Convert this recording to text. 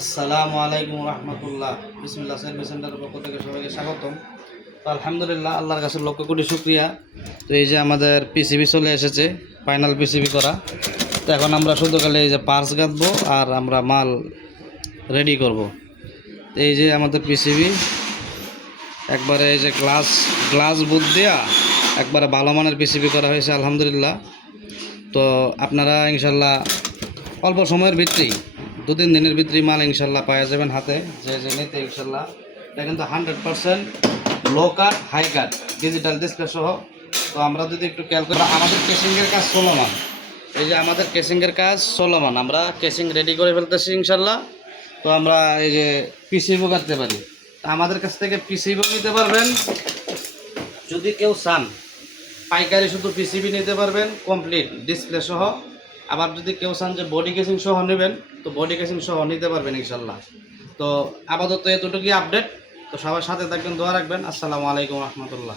আসসালামু আলাইকুম রহমতুল্লাহ। বিসমিল্লাহ সার্ভিস সেন্টারের পক্ষ থেকে সবাইকে স্বাগতম। তো আলহামদুলিল্লাহ, আল্লাহর কাছে লক্ষ কোটি শুক্রিয়া। তো এই যে আমাদের পিসিবি চলে এসেছে, ফাইনাল পিসিবি করা। তো এখন আমরা শুধু খালি এই যে পার্স গাঁথবো আর আমরা মাল রেডি করব। তো এই যে আমাদের পিসিবি একবারে এই যে গ্লাস বুথ দেওয়া একবারে ভালো মানের পিসিবি করা হয়েছে আলহামদুলিল্লাহ। তো আপনারা ইনশাল্লাহ অল্প সময়ের ভিতরেই 2-3 দিনের ভিতরেই মাল ইনশাল্লাহ পাওয়া যাবেন হাতে। যে নিতে ইনশাল্লাহ এটা কিন্তু 100% low cut high cut digital display সহ। তো আমরা যদি একটু খেয়াল করি, আমাদের কেসিংয়ের কাজ চলমান। এই যে আমাদের কেসিংয়ের কাজ চলমান, আমরা কেসিং রেডি করে ফেলতেছি ইনশাল্লাহ। তো আমরা এই যে পিসিবি কাটতে পারি, আমাদের কাছ থেকে পিসিবি নিতে পারবেন। যদি কেউ চান পাইকারি শুধু পিসিবি নিতে পারবেন কমপ্লিট ডিসপ্লে সহ। আবার যদি কেউ চান যে বডি কেসিং সহ নেবেন, তো বডি কেসিং সহ নিতে পারবেন ইনশাল্লাহ। তো আপাতত এতটুকুই আপডেট। তো সবার সাথে থাকবেন, দোয়া রাখবেন। আসসালামু আলাইকুম রহমতুল্লাহ।